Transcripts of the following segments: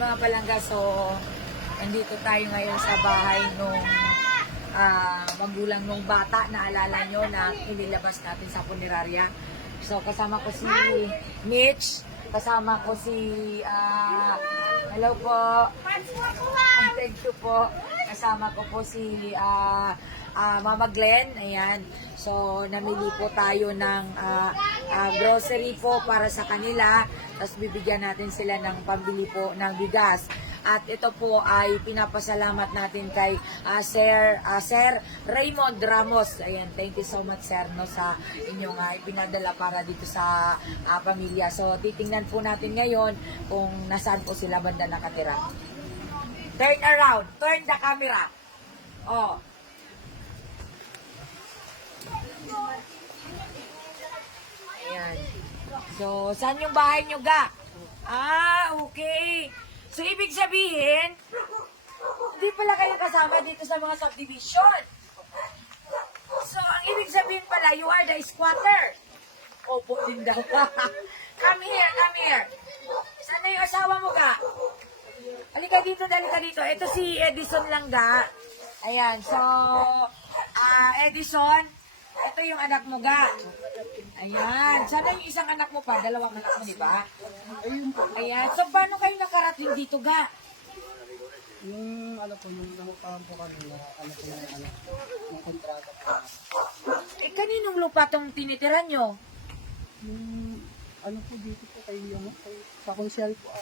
mga palangga, so nandito tayo ngayon sa bahay nung magulang nung bata. Naalala nyo na inilabas natin sa punerarya. So kasama ko si Mitch, kasama ko si hello po, thank you po, kasama ko po si Mama Glenn. Ayan, so namili po tayo ng grocery po para sa kanila, tapos bibigyan natin sila ng pambili po ng bigas. At ito po ay pinapasalamat natin kay Sir Raymond Ramos. Ayan, thank you so much sir, no, sa inyong ipinadala para dito sa pamilya. So titingnan po natin ngayon kung nasaan po sila banda nakatira. Turn around, turn the camera. Oh. Ayan. So, saan yung bahay nyo, ga? Okay. So, ibig sabihin, hindi pala kayo kasama dito sa mga subdivision. So, ang ibig sabihin pala, you are the squatter. Opo din daw. Come here, come here. Saan na yung asawa mo, ga? Halika dito, halika dito. Ito si Edison lang, ga. Ayan, so, Edison, ito yung anak mo, ga. Ayan. Sana yung isang anak mo pa, dalawang anak mo, di ba? Ayan. So, paano kayo nakarating dito, ga? Yung ano po, yung namupahan po kami na ano po yung ano, yung kontrata po. Kaninong lupa tong tinitiran nyo? Yung ano po dito po kayo yung sa konsyal po.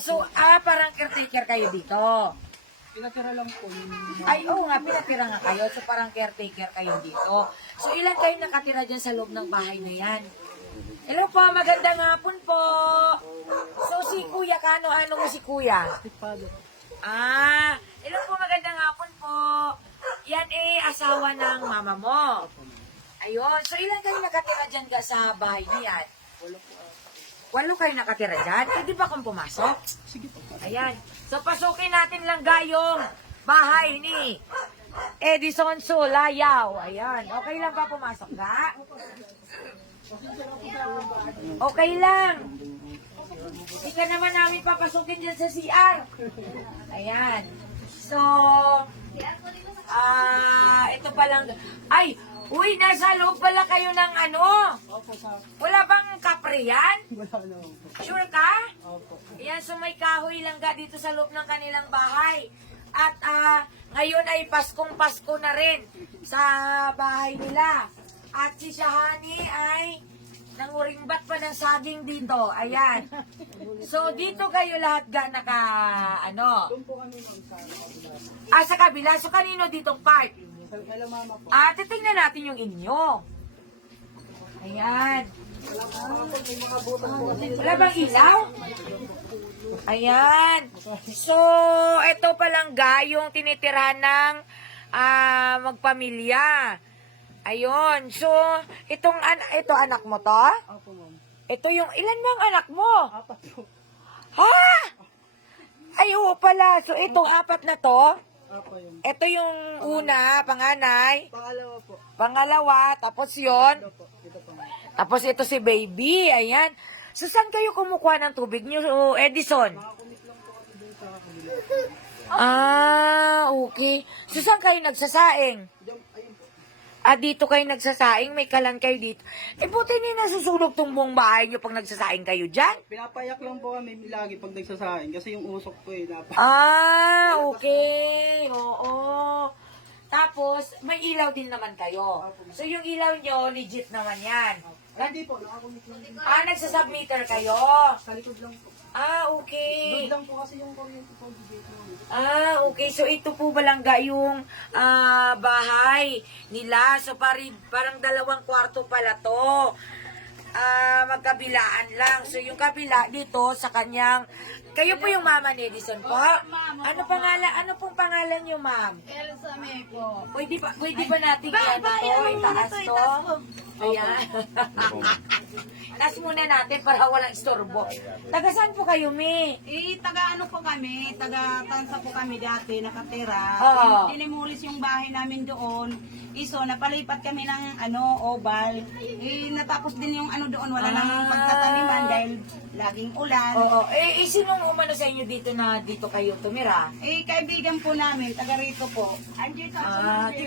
So, parang caretaker kayo dito. Pinatira lang po yung... Ay, oo nga, pinatira nga kayo. So, parang caretaker kayo dito. So, ilan kayo nakatira dyan sa loob ng bahay na yan? Hello po, magandang hapon po. So, si Kuya, ano mo si Kuya? Father. Hello po, magandang hapon po. Yan asawa ng mama mo. Ayun, so ilan kayo nakatira dyan sa bahay niyan? Wala po. 8 kayo nakatira dyan? Di ba kung pumasok? Sige po. Ayan. So, pasukin natin lang gayong bahay ni Edison Sulayaw. Ayan. Okay lang ba pumasok ka? Okay lang. Hindi ka naman namin papasukin dyan sa CR. Ayan. So, ito pa lang. Ay, uy, nasa loob pala kayo ng ano? Opo, sa... Wala bang kapre yan? Wala na po. Sure ka? Opo. Ayan, so may kahoy lang ga dito sa loob ng kanilang bahay. At ngayon ay Paskong-Pasko na rin sa bahay nila. At si Shahani ay nanguringbat pa ng saging dito. Ayan. So dito kayo lahat ga naka ano? Doon po kami ma'am Sa kabila. So kanino ditong part? Hello mama po. Titingnan natin yung inyo. Ayan. Wala bang ilaw? Ayan. So, ito palang ga yung tinitirahan ng magpamilya. Ayun. So, ito anak mo to? Opo ma'am. Ito yung, ilan bang anak mo? 4 po. Ha? Ay, oo pala. So, itong 4 na to, Opo yun. ito yung una, panganay, Pangalawa po. pangalawa, tapos yon, Ito po. Ito po ma'am. tapos ito si baby, ayan. So, saan kayo kumukuha ng tubig niyo, Edison? Nakakumit lang po kami doon sa kabila. Okay. So, saan kayo nagsasaing? Diyan, ayun po. Dito kayo nagsasaing, may kalan kayo dito. Buti hindi nasusunog tong buong bahay niyo pag nagsasaing kayo dyan? Pinapayak lang po kami lagi pag nagsasahin kasi yung usok po Okay. Oo. Tapos, may ilaw din naman kayo. So, yung ilaw nyo, legit naman yan. Hindi po, nakakumit lang din. Nagsasubmeter kayo. Sa likod lang po. Okay. Doon lang po kasi yung kuryente po. Okay. So, ito po balangga yung bahay nila. So, parang 2 kwarto pala to. Magkabilaan lang. So, yung kabila dito sa kanyang... Kayo po yung mama ni Edison po? Ano pong pangalan niyo, ma'am? Elsa May po. Pwede ba natin itaas to? Ayan. Tas muna natin para walang istorbo. Taga saan po kayo, Mi? Taga ano po kami, taga Tansa po kami dati, nakatira. Oo. Dinimulis yung bahay namin doon. Napalipat kami ng oval. Natapos din yung doon, wala nang pagtataniman dahil laging ulan. Oo. Sinong umano sa inyo dito na dito kayo tumira? Kaibigan po namin, taga rito po. Andito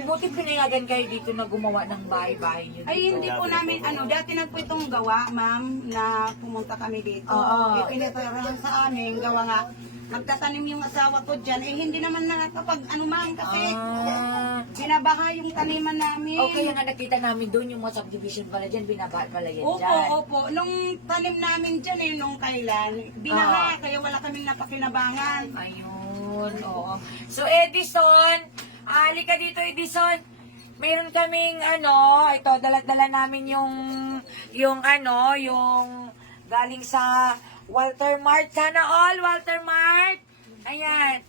Buti pinayagan kayo dito na gumawa ng bahay-bahay nyo dito. hindi po namin, dati na po itong gawa, ma'am, na pumunta kami dito. Oo. Pinatarahan sa amin, gawa nga, magtatanim yung asawa ko dyan, hindi naman nakakapag, ma'am, kasi binabaha yung taniman namin. Okay, yung nakita namin doon, yung mga subdivision pala dyan, binabahan pala yan Opo, dyan. opo. Nung tanim namin dyan nung kailan, binaha, kaya wala kaming napakinabangan. Ayun, oo. So, Edison, halika dito, Edison. Meron kaming, ito, dala-dala namin yung galing sa Walter Mart. Sana all, Walter Mart. Ayan.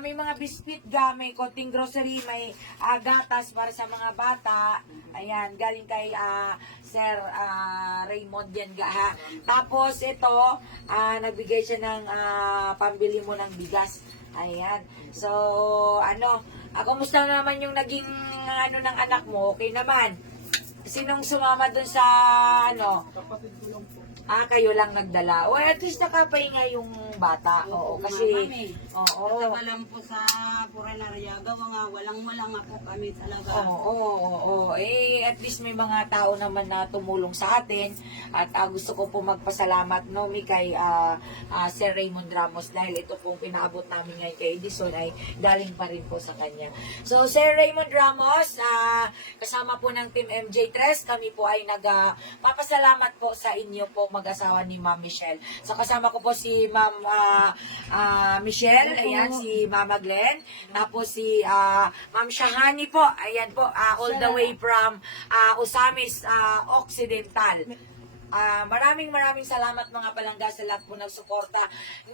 May mga biscuit may konting grocery, may gatas para sa mga bata. Ayan, galing kay Sir Raymond yan ha. Tapos ito, nagbigay siya ng pambili mo ng bigas. Ayan. So, kumusta naman yung naging ng anak mo? Okay naman. Sinong sumama dun sa Kapatid ko lang po. kayo lang nagdala. O, at least nakapahinga yung bata. Oo, kasi... Oo. Kasama lang po sa Purenaria, gawa nga, walang ako kami talaga. Oo. At least may mga tao naman na tumulong sa atin. At gusto ko po magpasalamat, Nomi, kay Sir Raymond Ramos dahil ito pong pinaabot namin ngayon kay Edison ay galing pa rin po sa kanya. So, Sir Raymond Ramos, kasama po ng Team MJ3, kami po ay nagpapasalamat po sa inyo po mag-asawa ni Ma'am Michelle. So, kasama ko po si Ma'am Michelle, ayan, si Mama Glenn, tapos si Ma'am Shahani po, ayan po, all the way from Osamis Occidental. Maraming salamat mga palangga sa lahat po nagsuporta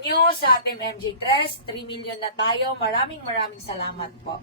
nyo sa Team MJ3. 3 million na tayo. Maraming salamat po.